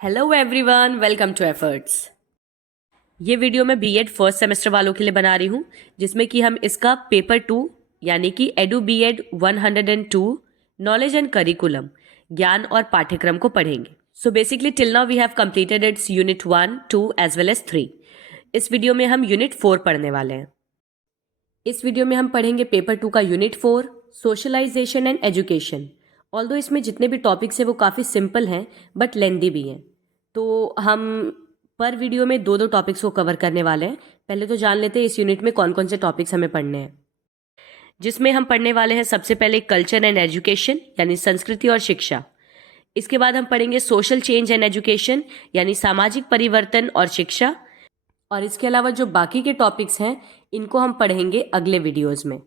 Hello everyone, welcome to efforts. ये video मैं BEd first semester वालों के लिए बना रही हूँ, जिसमें कि हम इसका पेपर 2 यानी कि edu BEd 102 knowledge and curriculum ज्ञान और पाठ्यक्रम को पढ़ेंगे। So basically till now we have completed its unit 1, 2 as well as 3। इस वीडियो में हम यूनिट 4 पढ़ने वाले हैं। इस वीडियो में हम पढ़ेंगे पेपर 2 का unit 4 socialisation and education. Although इसमें जितने भी टॉपिक्स हैं वो काफ़ी सिंपल हैं बट लेंदी भी हैं, तो हम पर वीडियो में दो टॉपिक्स को कवर करने वाले हैं। पहले तो जान लेते हैं इस यूनिट में कौन कौन से टॉपिक्स हमें पढ़ने हैं, जिसमें हम पढ़ने वाले हैं सबसे पहले कल्चर एंड एजुकेशन यानी संस्कृति और शिक्षा। इसके बाद हम पढ़ेंगे सोशल चेंज एंड एजुकेशन यानी सामाजिक परिवर्तन और शिक्षा। और इसके अलावा जो बाकी के टॉपिक्स हैं इनको हम पढ़ेंगे अगले वीडियोज में।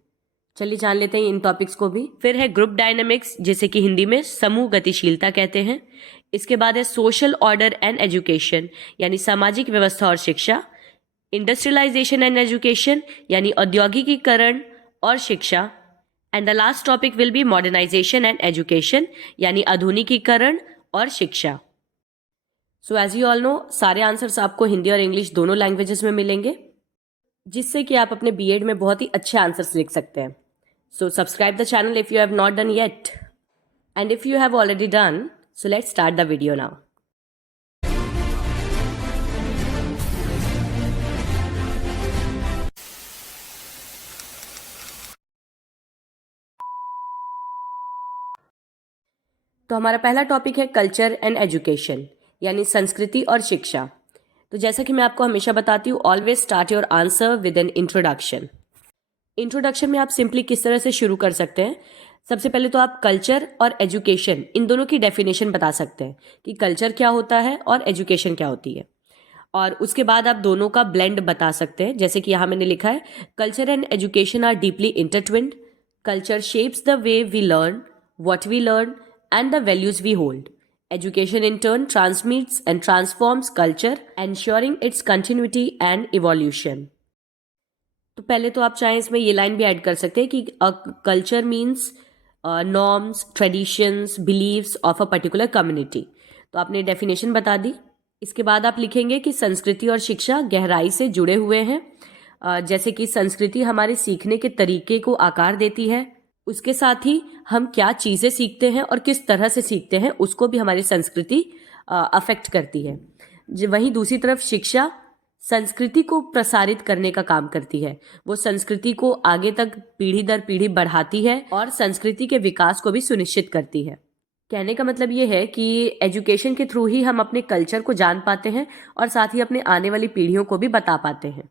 चलिए जान लेते हैं इन टॉपिक्स को भी। फिर है ग्रुप डायनामिक्स, जिसे कि हिंदी में समूह गतिशीलता कहते हैं। इसके बाद है सोशल ऑर्डर एंड एजुकेशन यानी सामाजिक व्यवस्था और शिक्षा। इंडस्ट्रियलाइजेशन एंड एजुकेशन यानी औद्योगिकीकरण और शिक्षा। And the last topic will be modernisation and education यानी आधुनिकीकरण और शिक्षा। So as you all know, सारे आंसर्स आपको हिंदी और इंग्लिश दोनों लैंग्वेजेस में मिलेंगे, जिससे कि आप अपने बीएड में बहुत ही अच्छे आंसर्स लिख सकते हैं। So subscribe the channel if you have not done yet, and if you have already done, so let's start the video now. तो हमारा पहला टॉपिक है कल्चर एंड एजुकेशन यानी संस्कृति और शिक्षा। तो जैसा कि मैं आपको हमेशा बताती हूँ, always start your answer with an introduction. Introduction में आप सिंपली किस तरह से शुरू कर सकते हैं। सबसे पहले तो आप कल्चर और एजुकेशन इन दोनों की डेफिनेशन बता सकते हैं कि कल्चर क्या होता है और एजुकेशन क्या होती है, और उसके बाद आप दोनों का ब्लेंड बता सकते हैं। जैसे कि यहाँ मैंने लिखा है, culture and education are deeply intertwined. Culture shapes the way we learn, what we learn and the values we hold. Education in turn transmits and transforms culture, ensuring its continuity and evolution. तो पहले तो आप चाहें इसमें ये line भी add कर सकते हैं कि culture means norms, traditions, beliefs of a particular community. तो आपने डेफिनेशन बता दी। इसके बाद आप लिखेंगे कि संस्कृति और शिक्षा गहराई से जुड़े हुए हैं। जैसे कि संस्कृति हमारे सीखने के तरीके को आकार देती है, उसके साथ ही हम क्या चीज़ें सीखते हैं और किस तरह से सीखते हैं उसको भी हमारी संस्कृति अफेक्ट करती है। वहीं दूसरी तरफ शिक्षा संस्कृति को प्रसारित करने का काम करती है। वो संस्कृति को आगे तक पीढ़ी दर पीढ़ी बढ़ाती है और संस्कृति के विकास को भी सुनिश्चित करती है। कहने का मतलब ये है कि एजुकेशन के थ्रू ही हम अपने कल्चर को जान पाते हैं और साथ ही अपने आने वाली पीढ़ियों को भी बता पाते हैं।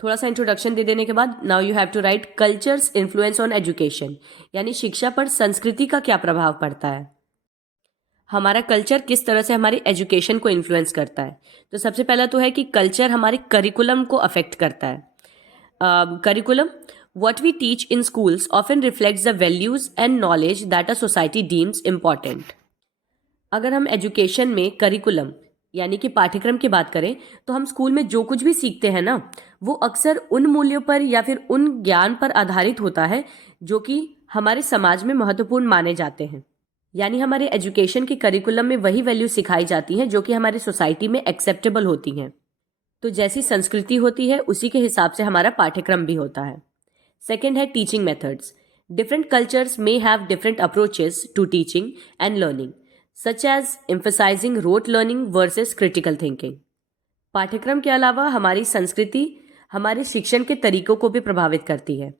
थोड़ा सा इंट्रोडक्शन दे देने के बाद now you have to write cultures influence on education यानी शिक्षा पर संस्कृति का क्या प्रभाव पड़ता है। हमारा कल्चर किस तरह से हमारी एजुकेशन को इन्फ्लुएंस करता है। तो सबसे पहला तो है कि कल्चर हमारे करिकुलम को अफेक्ट करता है। Curriculum, what we teach in schools often reflects the values and knowledge that a society deems important. अगर हम एजुकेशन में करिकुलम यानी कि पाठ्यक्रम की बात करें, तो हम स्कूल में जो कुछ भी सीखते हैं ना, वो अक्सर उन मूल्यों पर या फिर उन ज्ञान पर आधारित होता है जो कि हमारे समाज में महत्वपूर्ण माने जाते हैं। यानी हमारे एजुकेशन के करिकुलम में वही वैल्यू सिखाई जाती हैं जो कि हमारी सोसाइटी में एक्सेप्टेबल होती हैं। तो जैसी संस्कृति होती है उसी के हिसाब से हमारा पाठ्यक्रम भी होता है। सेकेंड है teaching methods. Different cultures may have different approaches to teaching and learning, such as emphasizing rote learning versus critical thinking. पाठ्यक्रम के अलावा हमारी संस्कृति हमारे शिक्षण के तरीकों को भी प्रभावित करती है।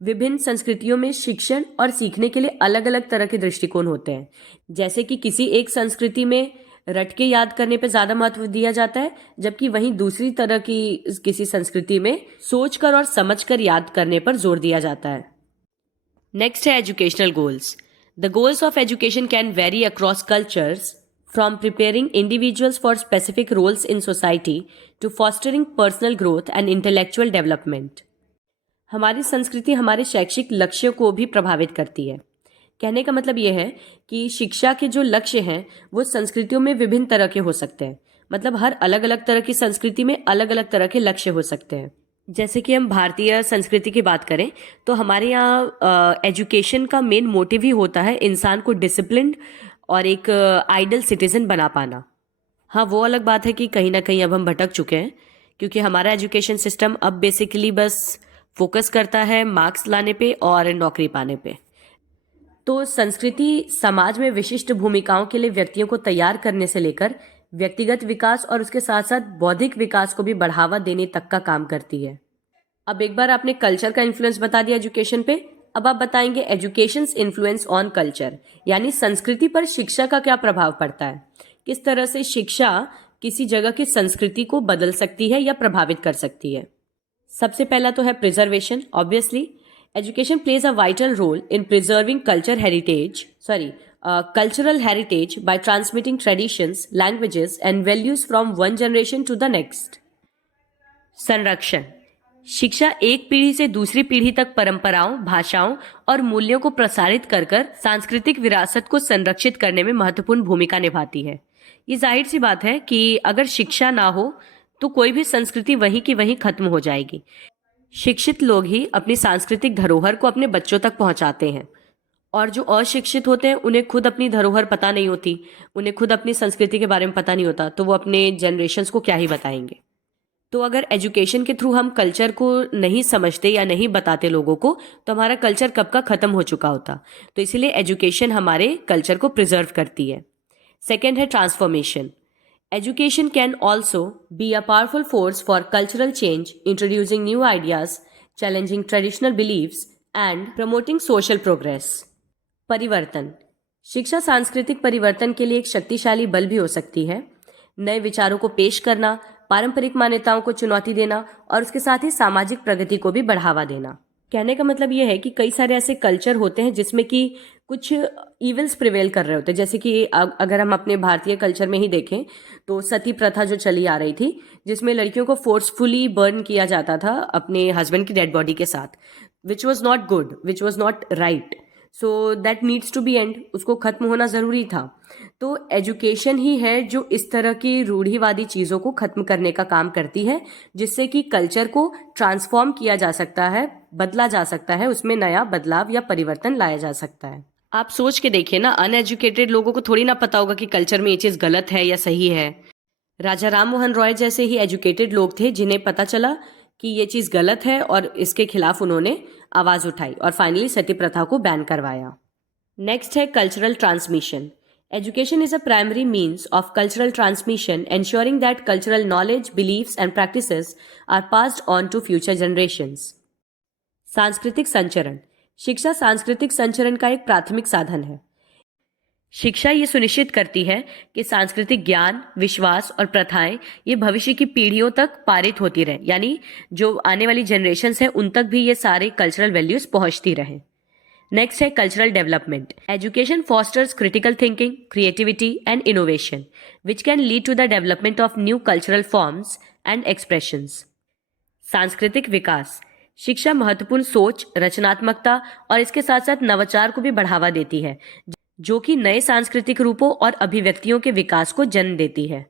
विभिन्न संस्कृतियों में शिक्षण और सीखने के लिए अलग अलग तरह के दृष्टिकोण होते हैं। जैसे कि किसी एक संस्कृति में रट के याद करने पर ज़्यादा महत्व दिया जाता है, जबकि वहीं दूसरी तरह की किसी संस्कृति में सोचकर और समझकर याद करने पर जोर दिया जाता है। नेक्स्ट है educational goals. The goals of education can vary across cultures, from preparing individuals for specific roles in society to fostering personal growth and intellectual development. हमारी संस्कृति हमारे शैक्षिक लक्ष्यों को भी प्रभावित करती है। कहने का मतलब यह है कि शिक्षा के जो लक्ष्य हैं वो संस्कृतियों में विभिन्न तरह के हो सकते हैं। मतलब हर अलग अलग तरह की संस्कृति में अलग अलग तरह के लक्ष्य हो सकते हैं। जैसे कि हम भारतीय संस्कृति की बात करें तो हमारे यहाँ एजुकेशन का मेन मोटिव ही होता है इंसान को डिसिप्लिन्ड और एक आइडल सिटीजन बना पाना। हाँ, वो अलग बात है कि कहीं ना कहीं अब हम भटक चुके हैं, क्योंकि हमारा एजुकेशन सिस्टम अब बेसिकली बस फोकस करता है मार्क्स लाने पे और नौकरी पाने पे। तो संस्कृति समाज में विशिष्ट भूमिकाओं के लिए व्यक्तियों को तैयार करने से लेकर व्यक्तिगत विकास और उसके साथ साथ बौद्धिक विकास को भी बढ़ावा देने तक का काम करती है। अब एक बार आपने कल्चर का इन्फ्लुएंस बता दिया एजुकेशन पे, अब आप बताएंगे एजुकेशंस इन्फ्लुएंस ऑन कल्चर, यानी संस्कृति पर शिक्षा का क्या प्रभाव पड़ता है। किस तरह से शिक्षा किसी जगह की संस्कृति को बदल सकती है या प्रभावित कर सकती है। सबसे पहला तो है preservation. Obviously education plays a vital role in preserving cultural heritage by transmitting traditions, languages and values from one generation to the next. संरक्षण। शिक्षा एक पीढ़ी से दूसरी पीढ़ी तक परंपराओं, भाषाओं और मूल्यों को प्रसारित कर कर सांस्कृतिक विरासत को संरक्षित करने में महत्वपूर्ण भूमिका निभाती है। ये जाहिर सी बात है कि अगर शिक्षा ना हो तो कोई भी संस्कृति वहीं की वहीं खत्म हो जाएगी। शिक्षित लोग ही अपनी सांस्कृतिक धरोहर को अपने बच्चों तक पहुंचाते हैं, और जो अशिक्षित होते हैं उन्हें खुद अपनी धरोहर पता नहीं होती, उन्हें खुद अपनी संस्कृति के बारे में पता नहीं होता, तो वो अपने जनरेशन्स को क्या ही बताएंगे। तो अगर एजुकेशन के थ्रू हम कल्चर को नहीं समझते या नहीं बताते लोगों को, तो हमारा कल्चर कब का खत्म हो चुका होता। तो इसीलिए एजुकेशन हमारे कल्चर को प्रिजर्व करती है। सेकेंड है transformation. Education can also be a powerful force for cultural change, introducing new ideas, challenging traditional beliefs, and promoting social progress. परिवर्तन। शिक्षा सांस्कृतिक परिवर्तन के लिए एक शक्तिशाली बल भी हो सकती है। नए विचारों को पेश करना, पारंपरिक मान्यताओं को चुनौती देना और उसके साथ ही सामाजिक प्रगति को भी बढ़ावा देना। कहने का मतलब यह है कि कई सारे ऐसे कल्चर होते हैं जिसमें कि कुछ इविल्स प्रिवेल कर रहे होते हैं। जैसे कि अगर हम अपने भारतीय कल्चर में ही देखें तो सती प्रथा जो चली आ रही थी, जिसमें लड़कियों को फोर्सफुली बर्न किया जाता था अपने हस्बैंड की डेड बॉडी के साथ, which was not good, which was not right. So that needs to be end, उसको खत्म होना ज़रूरी था। तो एजुकेशन ही है जो इस तरह की रूढ़िवादी चीज़ों को खत्म करने का काम करती है, जिससे कि कल्चर को ट्रांसफॉर्म किया जा सकता है, बदला जा सकता है, उसमें नया बदलाव या परिवर्तन लाया जा सकता है। आप सोच के देखिए ना, अनएजुकेटेड लोगों को थोड़ी ना पता होगा कि कल्चर में ये चीज़ गलत है या सही है। राजा राम मोहन रॉय जैसे ही एजुकेटेड लोग थे जिन्हें पता चला कि ये चीज़ गलत है और इसके खिलाफ उन्होंने आवाज़ उठाई और फाइनली सती प्रथा को बैन करवाया। नेक्स्ट है cultural transmission. Education is a primary means of cultural transmission, ensuring that cultural knowledge, beliefs and practices are passed on to future generations. सांस्कृतिक संचरण। शिक्षा सांस्कृतिक संचरण का एक प्राथमिक साधन है। शिक्षा ये सुनिश्चित करती है कि सांस्कृतिक ज्ञान, विश्वास और प्रथाएं ये भविष्य की पीढ़ियों तक पारित होती रहे, यानी जो आने वाली जनरेशन्स हैं उन तक भी ये सारे कल्चरल वैल्यूज पहुंचती रहे। नेक्स्ट है cultural development. Education fosters critical thinking, creativity and innovation which can lead to the development of new cultural forms and expressions. सांस्कृतिक विकास। शिक्षा महत्वपूर्ण सोच, रचनात्मकता और इसके साथ साथ नवाचार को भी बढ़ावा देती है, जो कि नए सांस्कृतिक रूपों और अभिव्यक्तियों के विकास को जन्म देती है।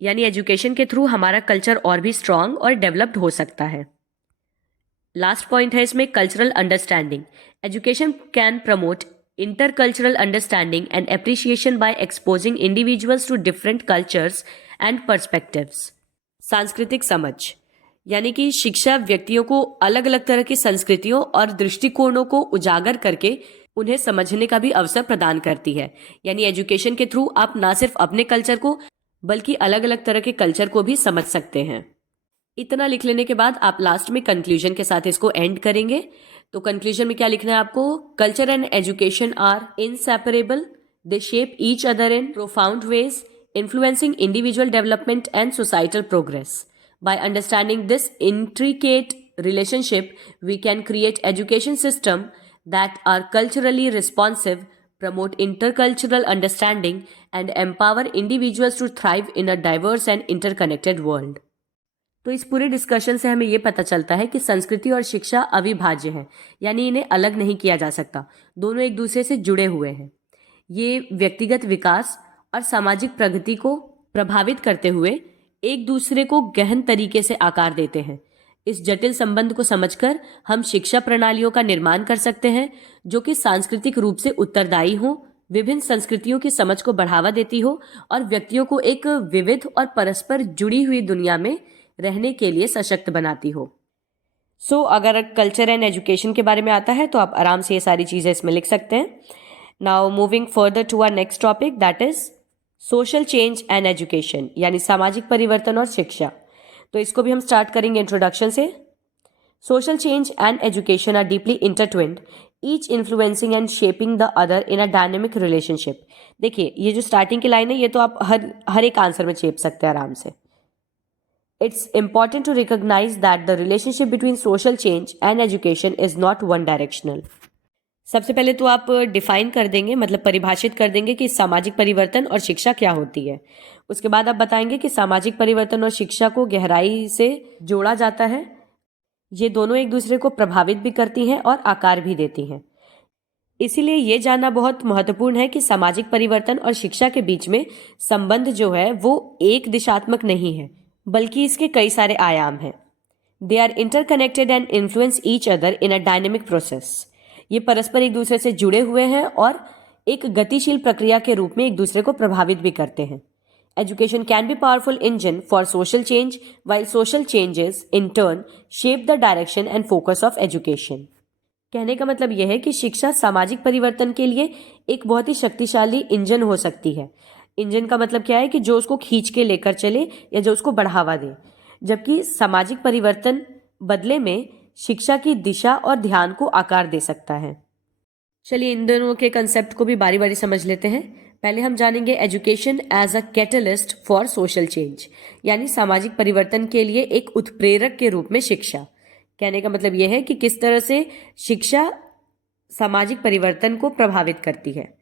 यानी एजुकेशन के थ्रू हमारा कल्चर और भी स्ट्रांग और डेवलप्ड हो सकता है। लास्ट पॉइंट है इसमें cultural understanding. Education can promote intercultural understanding and appreciation by exposing individuals to different cultures and perspectives. सांस्कृतिक समझ, यानी कि शिक्षा व्यक्तियों को अलग अलग तरह की संस्कृतियों और दृष्टिकोणों को उजागर करके उन्हें समझने का भी अवसर प्रदान करती है। यानी एजुकेशन के थ्रू आप ना सिर्फ अपने कल्चर को बल्कि अलग अलग तरह के कल्चर को भी समझ सकते हैं। इतना लिख लेने के बाद आप लास्ट में कंक्लूजन के साथ इसको एंड करेंगे। तो कंक्लूजन में क्या लिखना है आपको? Culture and education are inseparable, they shape each other in profound ways, influencing individual development and societal progress. By understanding this intricate relationship, we can create education systems that are culturally responsive, promote intercultural understanding, and empower individuals to thrive in a diverse and interconnected world. तो इस पूरे discussion से हमें ये पता चलता है कि संस्कृति और शिक्षा अविभाज्य हैं, यानी इन्हें अलग नहीं किया जा सकता, दोनों एक दूसरे से जुड़े हुए हैं। ये व्यक्तिगत विकास और सामाजिक प्रगति को प्रभावित करते हुए एक दूसरे को गहन तरीके से आकार देते हैं। इस जटिल संबंध को समझकर हम शिक्षा प्रणालियों का निर्माण कर सकते हैं जो कि सांस्कृतिक रूप से उत्तरदायी हों, विभिन्न संस्कृतियों की समझ को बढ़ावा देती हो और व्यक्तियों को एक विविध और परस्पर जुड़ी हुई दुनिया में रहने के लिए सशक्त बनाती हो। अगर कल्चर एंड एजुकेशन के बारे में आता है तो आप आराम से ये सारी चीज़ें इसमें लिख सकते हैं। Now moving further to our next topic, that is social change and education, यानी सामाजिक परिवर्तन और शिक्षा। तो इसको भी हम स्टार्ट करेंगे इंट्रोडक्शन से। Social change and education are deeply intertwined, each influencing and shaping the other in a dynamic relationship. देखिए, ये जो स्टार्टिंग की लाइन है ये तो आप हर एक आंसर में चेप सकते हैं आराम से। It's important to recognize that the relationship between social change and education is not one directional. सबसे पहले तो आप डिफाइन कर देंगे, मतलब परिभाषित कर देंगे कि सामाजिक परिवर्तन और शिक्षा क्या होती है। उसके बाद आप बताएंगे कि सामाजिक परिवर्तन और शिक्षा को गहराई से जोड़ा जाता है। ये दोनों एक दूसरे को प्रभावित भी करती हैं और आकार भी देती हैं। इसीलिए ये जानना बहुत महत्वपूर्ण है कि सामाजिक परिवर्तन और शिक्षा के बीच में संबंध जो है वो एक दिशात्मक नहीं है, बल्कि इसके कई सारे आयाम हैं। They are interconnected and influence each other in a dynamic process. ये परस्पर एक दूसरे से जुड़े हुए हैं और एक गतिशील प्रक्रिया के रूप में एक दूसरे को प्रभावित भी करते हैं। Education can be powerful engine for social change, while social changes in turn shape the direction and focus of education. कहने का मतलब यह है कि शिक्षा सामाजिक परिवर्तन के लिए एक बहुत ही शक्तिशाली इंजन हो सकती है। इंजन का मतलब क्या है कि जो उसको खींच के लेकर चले या जो उसको बढ़ावा दे, जबकि सामाजिक परिवर्तन बदले में शिक्षा की दिशा और ध्यान को आकार दे सकता है। चलिए इन दोनों के कंसेप्ट को भी बारी बारी समझ लेते हैं। पहले हम जानेंगे education as a catalyst for social change, यानी सामाजिक परिवर्तन के लिए एक उत्प्रेरक के रूप में शिक्षा। कहने का मतलब यह है कि किस तरह से शिक्षा सामाजिक परिवर्तन को प्रभावित करती है।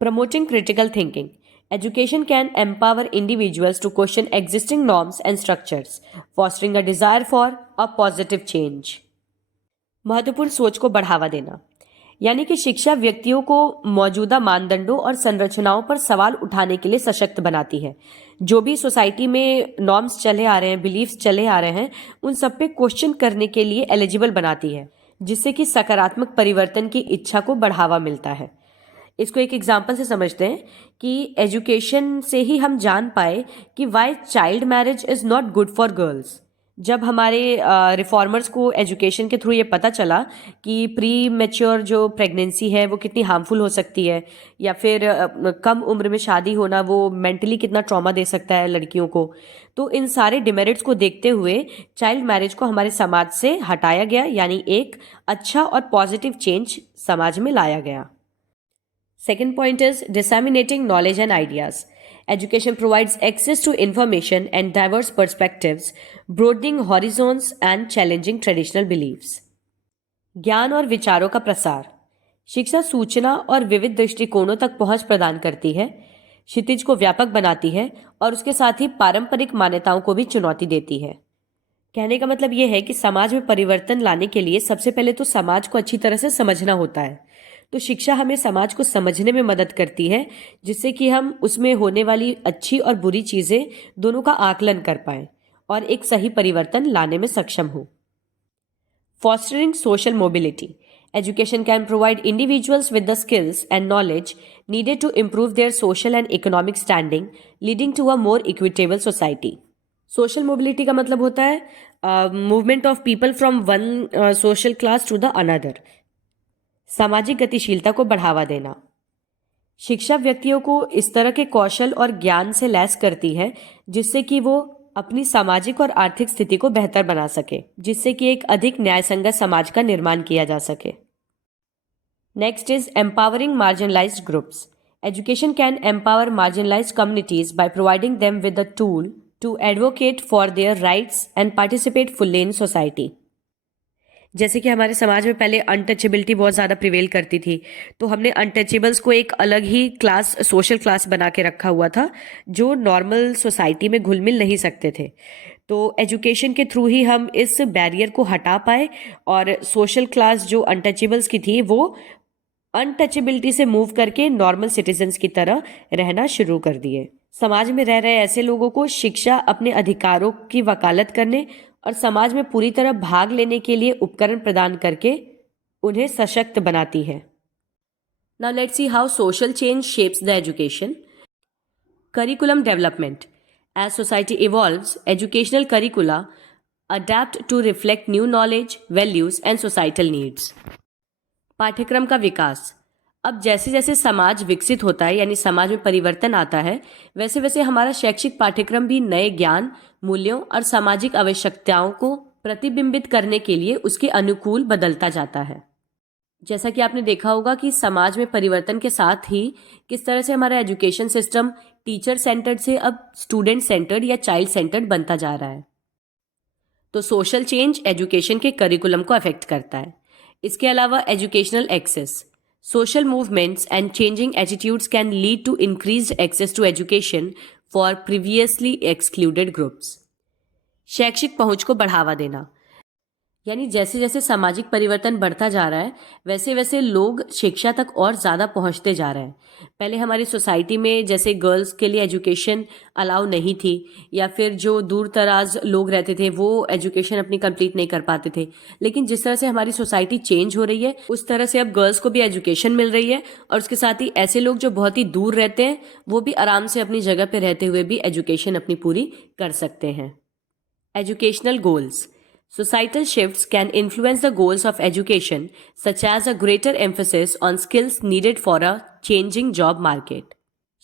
Promoting critical thinking. Education can empower individuals to question existing norms and structures, fostering a desire for a positive change. महत्वपूर्ण सोच को बढ़ावा देना, यानी कि शिक्षा व्यक्तियों को मौजूदा मानदंडों और संरचनाओं पर सवाल उठाने के लिए सशक्त बनाती है। जो भी सोसाइटी में नॉर्म्स चले आ रहे हैं, बिलीफ्स चले आ रहे हैं, उन सब पे क्वेश्चन करने के लिए एलिजिबल बनाती है, जिससे कि सकारात्मक परिवर्तन की इच्छा को बढ़ावा मिलता है। इसको एक एग्जाम्पल से समझते हैं कि एजुकेशन से ही हम जान पाए कि why child marriage is not good for girls. जब हमारे रिफॉर्मर्स को एजुकेशन के थ्रू ये पता चला कि प्री मैच्योर जो प्रेगनेंसी है वो कितनी हार्मफुल हो सकती है, या फिर कम उम्र में शादी होना वो मेंटली कितना ट्रॉमा दे सकता है लड़कियों को, तो इन सारे डिमेरिट्स को देखते हुए चाइल्ड मैरिज को हमारे समाज से हटाया गया, यानी एक अच्छा और पॉजिटिव चेंज समाज में लाया गया। Second point is disseminating knowledge and ideas. Education provides access to information and diverse perspectives, broadening horizons and challenging traditional beliefs. ज्ञान और विचारों का प्रसार। शिक्षा सूचना और विविध दृष्टिकोणों तक पहुंच प्रदान करती है, क्षितिज को व्यापक बनाती है और उसके साथ ही पारंपरिक मान्यताओं को भी चुनौती देती है। कहने का मतलब यह है कि समाज में परिवर्तन लाने के लिए सबसे पहले तो समाज को अच्छी तरह से समझना होता है। तो शिक्षा हमें समाज को समझने में मदद करती है, जिससे कि हम उसमें होने वाली अच्छी और बुरी चीज़ें दोनों का आकलन कर पाएं और एक सही परिवर्तन लाने में सक्षम हो। Fostering social mobility. Education can provide individuals with the skills and knowledge needed to improve their social and economic standing, leading to a more equitable society. Social mobility का मतलब होता है movement of people from one social class to the another. सामाजिक गतिशीलता को बढ़ावा देना। शिक्षा व्यक्तियों को इस तरह के कौशल और ज्ञान से लैस करती है जिससे कि वो अपनी सामाजिक और आर्थिक स्थिति को बेहतर बना सके, जिससे कि एक अधिक न्यायसंगत समाज का निर्माण किया जा सके। Next is empowering marginalised groups. Education can empower marginalised communities by providing them with a tool to advocate for their rights and participate fully in society. जैसे कि हमारे समाज में पहले अनटचेबिलिटी बहुत ज़्यादा प्रिवेल करती थी, तो हमने अनटचेबल्स को एक अलग ही क्लास, सोशल क्लास बना के रखा हुआ था, जो नॉर्मल सोसाइटी में घुल मिल नहीं सकते थे। तो एजुकेशन के थ्रू ही हम इस बैरियर को हटा पाए और सोशल क्लास जो अनटचेबल्स की थी वो अनटचेबिलिटी से मूव करके नॉर्मल सिटीजन्स की तरह रहना शुरू कर दिए। समाज में रह रहे ऐसे लोगों को शिक्षा अपने अधिकारों की वकालत करने और समाज में पूरी तरह भाग लेने के लिए उपकरण प्रदान करके उन्हें सशक्त बनाती है। Now let's see how social change shapes the education. Curriculum development. As society evolves, educational curricula adapt to reflect new knowledge, values and societal needs. पाठ्यक्रम का विकास. अब जैसे जैसे समाज विकसित होता है यानी समाज में परिवर्तन आता है, वैसे वैसे हमारा शैक्षिक पाठ्यक्रम भी नए ज्ञान, मूल्यों और सामाजिक आवश्यकताओं को प्रतिबिंबित करने के लिए उसके अनुकूल बदलता जाता है. जैसा कि आपने देखा होगा कि समाज में परिवर्तन के साथ ही किस तरह से हमारा एजुकेशन सिस्टम टीचर सेंटर्ड से अब स्टूडेंट सेंटर्ड या चाइल्ड सेंटर्ड बनता जा रहा है. तो सोशल चेंज एजुकेशन के करिकुलम को अफेक्ट करता है. इसके अलावा educational access. Social movements and changing attitudes can lead to increased access to education for previously excluded groups. शैक्षिक पहुंच को बढ़ावा देना. यानी जैसे जैसे सामाजिक परिवर्तन बढ़ता जा रहा है, वैसे वैसे लोग शिक्षा तक और ज़्यादा पहुंचते जा रहे हैं. पहले हमारी सोसाइटी में जैसे गर्ल्स के लिए एजुकेशन अलाउ नहीं थी, या फिर जो दूर दराज लोग रहते थे वो एजुकेशन अपनी कंप्लीट नहीं कर पाते थे. लेकिन जिस तरह से हमारी सोसाइटी चेंज हो रही है, उस तरह से अब गर्ल्स को भी एजुकेशन मिल रही है, और उसके साथ ही ऐसे लोग जो बहुत ही दूर रहते हैं वो भी आराम से अपनी जगह पर रहते हुए भी एजुकेशन अपनी पूरी कर सकते हैं. Educational goals. Societal shifts can influence the goals of education, such as a greater emphasis on skills needed for a changing job market.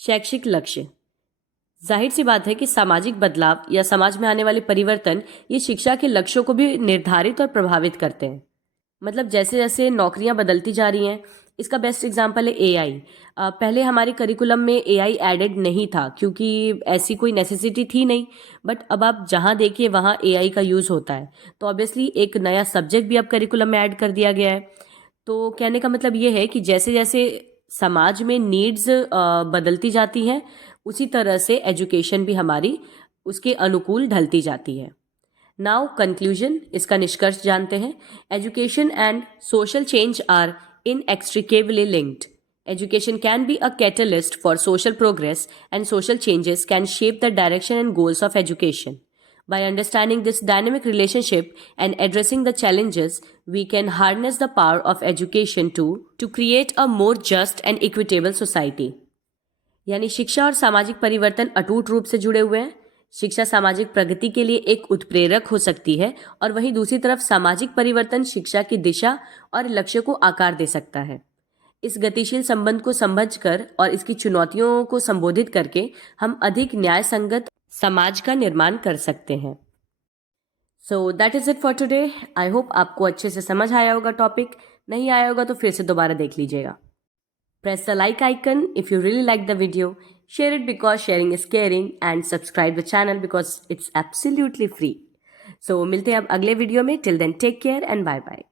शैक्षिक लक्ष्य. जाहिर सी बात है कि सामाजिक बदलाव या समाज में आने वाले परिवर्तन ये शिक्षा के लक्ष्यों को भी निर्धारित और प्रभावित करते हैं. मतलब जैसे जैसे नौकरियां बदलती जा रही हैं, इसका बेस्ट एग्जांपल है एआई. पहले हमारे करिकुलम में एआई एडेड नहीं था क्योंकि ऐसी कोई नेसेसिटी थी नहीं, बट अब आप जहां देखिए वहां एआई का यूज़ होता है. तो ऑब्वियसली एक नया सब्जेक्ट भी अब करिकुलम में ऐड कर दिया गया है. तो कहने का मतलब ये है कि जैसे जैसे समाज में नीड्स बदलती जाती हैं, उसी तरह से एजुकेशन भी हमारी उसके अनुकूल ढलती जाती है. Now conclusion. इसका निष्कर्ष जानते हैं. Education and social change are inextricably linked. Education can be a catalyst for social progress, and social changes can shape the direction and goals of education. By understanding this dynamic relationship and addressing the challenges, we can harness the power of education to create a more just and equitable society. यानी शिक्षा और सामाजिक परिवर्तन अटूट रूप से जुड़े हुए हैं. शिक्षा सामाजिक प्रगति के लिए एक उत्प्रेरक हो सकती है, और वहीं दूसरी तरफ सामाजिक परिवर्तन शिक्षा की दिशा और लक्ष्य को आकार दे सकता है. इस गतिशील संबंध को समझकर और इसकी चुनौतियों को संबोधित करके हम अधिक न्याय संगत समाज का निर्माण कर सकते हैं. So that is it for today. I hope आपको अच्छे से समझ आया होगा टॉपिक. नहीं आया होगा तो फिर से दोबारा देख लीजिएगा. Press the like icon if you really like the video, share it because sharing is caring, and subscribe the channel because it's absolutely free. So मिलते हैं अब अगले वीडियो में. Till then take care and bye bye.